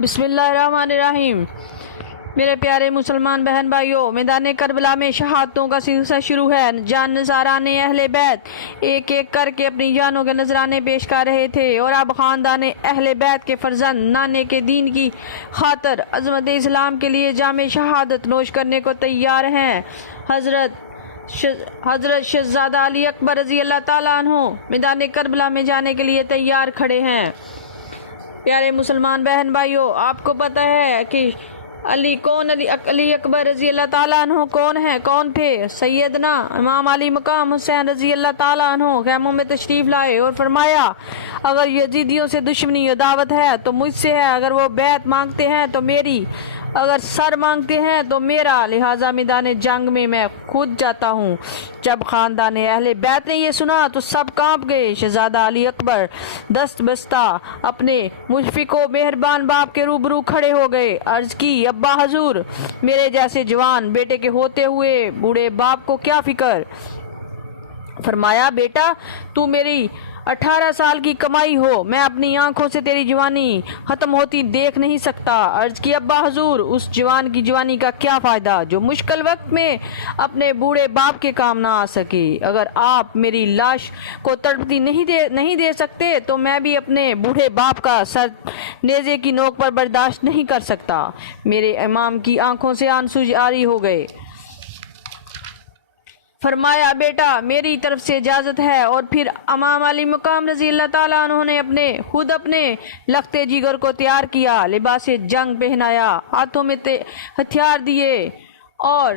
بسم اللہ الرحمن الرحیم۔ میرے پیارے مسلمان بہن بھائیوں، میدان کربلا میں شہادتوں کا سلسلہ شروع ہے۔ جان نذران اہل بیت ایک ایک کر کے اپنی جانوں کے نذرانے پیش کر رہے تھے، اور اب خاندان اہل بیت کے فرزند نانے کے دین کی خاطر عظمت اسلام کے لیے جام شہادت نوش کرنے کو تیار ہیں۔ حضرت شہزادہ علی اکبر رضی اللہ تعالیٰ عنہ میدان کربلا میں جانے کے لیے تیار کھڑے ہیں۔ پیارے مسلمان بہن بھائیوں، آپ کو پتہ ہے کہ علی اکبر رضی اللہ تعالیٰ عنہ کون تھے؟ سیدنا امام علی مقام حسین رضی اللہ تعالیٰ عنہ خیموں میں تشریف لائے اور فرمایا، اگر یزیدیوں سے دشمنی و دعوت ہے تو مجھ سے ہے، اگر وہ بیعت مانگتے ہیں تو میری، اگر سر مانگتے ہیں تو میرا، لہٰذا میدان جنگ میں میں خود جاتا ہوں۔ جب خاندان اہل بیت نے یہ سنا تو سب کانپ گئے۔ شہزادہ علی اکبر دست بستہ اپنے مشفق و مہربان باپ کے روبرو کھڑے ہو گئے۔ عرض کی، ابا حضور، میرے جیسے جوان بیٹے کے ہوتے ہوئے بوڑھے باپ کو کیا فکر؟ فرمایا، بیٹا تو میری 18 سال کی کمائی ہو، میں اپنی آنکھوں سے تیری جوانی ختم ہوتی دیکھ نہیں سکتا۔ عرض کی، ابا حضور، اس جوان کی جوانی کا کیا فائدہ جو مشکل وقت میں اپنے بوڑھے باپ کے کام نہ آ سکے؟ اگر آپ میری لاش کو تڑپتی نہیں دے سکتے تو میں بھی اپنے بوڑھے باپ کا سر نیزے کی نوک پر برداشت نہیں کر سکتا۔ میرے امام کی آنکھوں سے آنسو جاری ہو گئے۔ فرمایا، بیٹا میری طرف سے اجازت ہے۔ اور پھر امام علی مقام رضی اللہ تعالیٰ عنہ نے خود اپنے لختے جگر کو تیار کیا، لباس جنگ پہنایا، ہاتھوں میں ہتھیار دیے، اور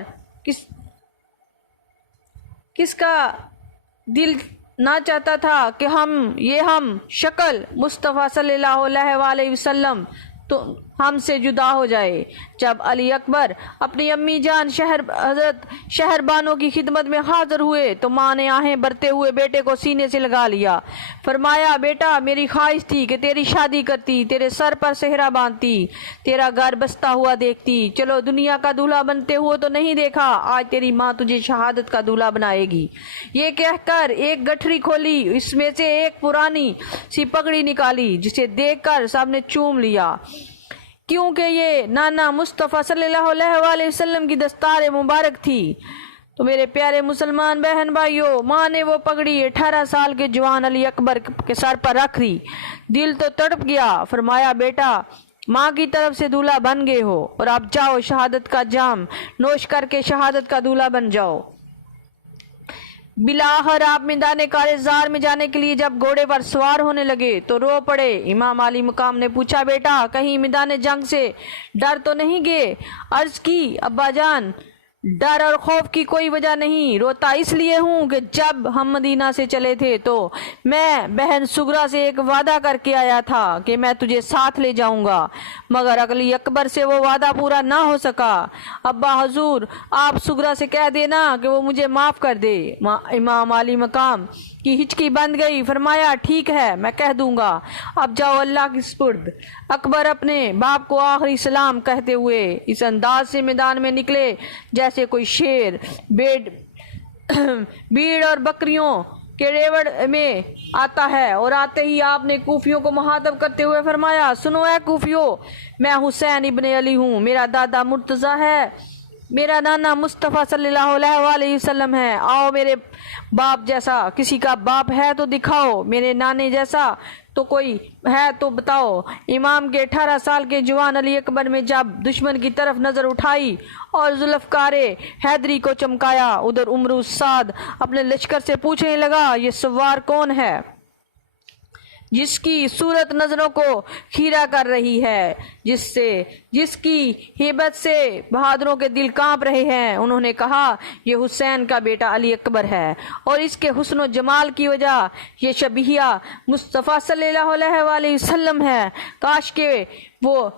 کس کا دل نہ چاہتا تھا کہ ہم شکل مصطفیٰ صلی اللہ علیہ وسلم تو ہم سے جدا ہو جائے۔ جب علی اکبر اپنی امی جان حضرت شہر بانو کی خدمت میں حاضر ہوئے تو ماں نے آہیں برتے ہوئے بیٹے کو سینے سے لگا لیا۔ فرمایا، بیٹا میری خواہش تھی کہ تیری شادی کرتی، تیرے سر پر صحرا باندھتی، تیرا گھر بستا ہوا دیکھتی، چلو دنیا کا دولہا بنتے ہوئے تو نہیں دیکھا، آج تیری ماں تجھے شہادت کا دولہا بنائے گی۔ یہ کہہ کر ایک گٹھری کھولی، اس میں سے ایک پرانی سی پگڑی نکالی، جسے دیکھ کر سب نے چوم لیا، کیونکہ یہ نانا مصطفیٰ صلی اللہ علیہ وسلم کی دستار مبارک تھی۔ تو میرے پیارے مسلمان بہن بھائیوں، ماں نے وہ پگڑی 18 سال کے جوان علی اکبر کے سر پر رکھ دی۔ دل تو تڑپ گیا۔ فرمایا، بیٹا ماں کی طرف سے دولہا بن گئے ہو، اور اب جاؤ شہادت کا جام نوش کر کے شہادت کا دولہا بن جاؤ۔ بلاخر آپ میدان کارزار میں جانے کے لیے جب گھوڑے پر سوار ہونے لگے تو رو پڑے۔ امام علی مقام نے پوچھا، بیٹا کہیں میدان جنگ سے ڈر تو نہیں گئے؟ عرض کی، ابا جان ڈر اور خوف کی کوئی وجہ نہیں، روتا اس لیے ہوں کہ جب ہم مدینہ سے چلے تھے تو میں بہن سغرا سے ایک وعدہ کر کے آیا تھا کہ میں تجھے ساتھ لے جاؤں گا، مگر علی اکبر سے وہ وعدہ پورا نہ ہو سکا۔ ابا حضور آپ سغرا سے کہہ دینا کہ وہ مجھے معاف کر دے۔ امام علی مقام کی ہچکی بند گئی۔ فرمایا، ٹھیک ہے میں کہہ دوں گا، اب جاؤ اللہ کی سپرد۔ اکبر اپنے باپ کو آخری سلام کہتے ہوئے اس انداز سے میدان میں نکلے جیسے کوئی شیر بھیڑ اور بکریوں کے ریوڑ میں آتا ہے، اور آتے ہی آپ نے کوفیوں کو مخاطب کرتے ہوئے فرمایا، سنو اے کوفیوں، میں حسین ابن علی ہوں، میرا دادا مرتضیٰ ہے، میرا نانا مصطفیٰ صلی اللہ علیہ وسلم ہے، آؤ میرے باپ جیسا کسی کا باپ ہے تو دکھاؤ، میرے نانے جیسا تو کوئی ہے تو بتاؤ۔ امام کے 18 سال کے جوان علی اکبر میں جب دشمن کی طرف نظر اٹھائی اور ذوالفقار حیدری کو چمکایا، ادھر عمرو سعد اپنے لشکر سے پوچھنے لگا، یہ سوار کون ہے جس کی صورت نظروں کو خیرہ کر رہی ہے، جس کی ہیبت سے بہادروں کے دل کانپ رہے ہیں؟ انہوں نے کہا، یہ حسین کا بیٹا علی اکبر ہے، اور اس کے حسن و جمال کی وجہ یہ شبیہ مصطفیٰ صلی اللہ علیہ وسلم ہے۔ کاش کہ وہ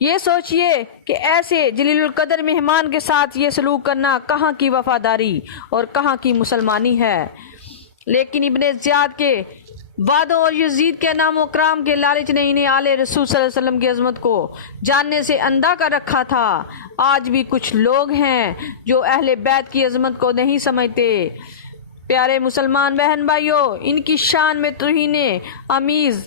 یہ سوچئے کہ ایسے جلیل القدر مہمان کے ساتھ یہ سلوک کرنا کہاں کی وفاداری اور کہاں کی مسلمانی ہے۔ لیکن ابن زیاد کے وعدوں اور یزید کے نام و کرام کے لالچ نے انہیں آل رسول صلی اللہ علیہ وسلم کی عظمت کو جاننے سے اندھا کر رکھا تھا۔ آج بھی کچھ لوگ ہیں جو اہل بیت کی عظمت کو نہیں سمجھتے۔ پیارے مسلمان بہن بھائیوں، ان کی شان میں توہین آمیز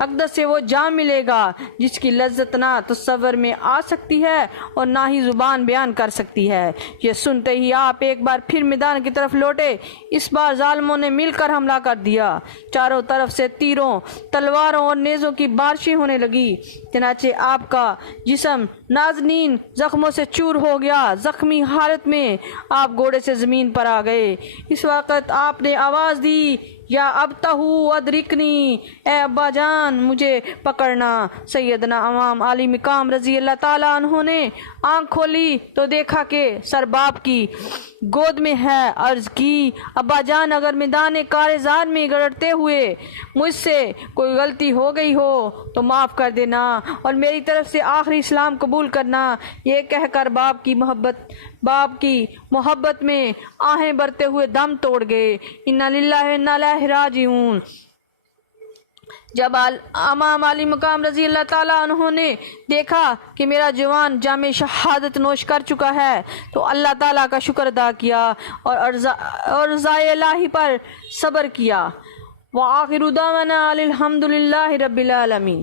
اقدس سے وہ جام ملے گا جس کی لذت نہ تصور میں آ سکتی ہے اور نہ ہی زبان بیان کر سکتی ہے۔ یہ سنتے ہی آپ ایک بار پھر میدان کی طرف لوٹے۔ اس بار ظالموں نے مل کر حملہ کر دیا۔ چاروں طرف سے تیروں، تلواروں اور نیزوں کی بارشیں ہونے لگی۔ چنانچہ آپ کا جسم نازنین زخموں سے چور ہو گیا۔ زخمی حالت میں آپ گھوڑے سے زمین پر آ گئے۔ اس وقت آپ نے آواز دی، یا ابتہو ادرکنی، اے ابا جان مجھے پکڑنا۔ سیدنا امام علی مقام رضی اللہ تعالیٰ عنہ نے آنکھ کھولی تو دیکھا کہ سر باپ کی گود میں ہے۔ عرض کی، ابا جان اگر میدان کارزار میں گڑتے ہوئے مجھ سے کوئی غلطی ہو گئی ہو تو معاف کر دینا اور میری طرف سے آخری اسلام قبول کرنا۔ یہ کہہ کر باپ کی محبت میں آہیں بھرتے ہوئے دم توڑ گئے۔ انا للہ و انا الیہ راجعون۔ جب امام علی مقام رضی اللہ تعالیٰ عنہ نے دیکھا کہ میرا جوان جام شہادت نوش کر چکا ہے تو اللہ تعالیٰ کا شکر ادا کیا اور رضائے الہی پر صبر کیا۔ وآخر دعوانا الحمد للہ رب العالمین۔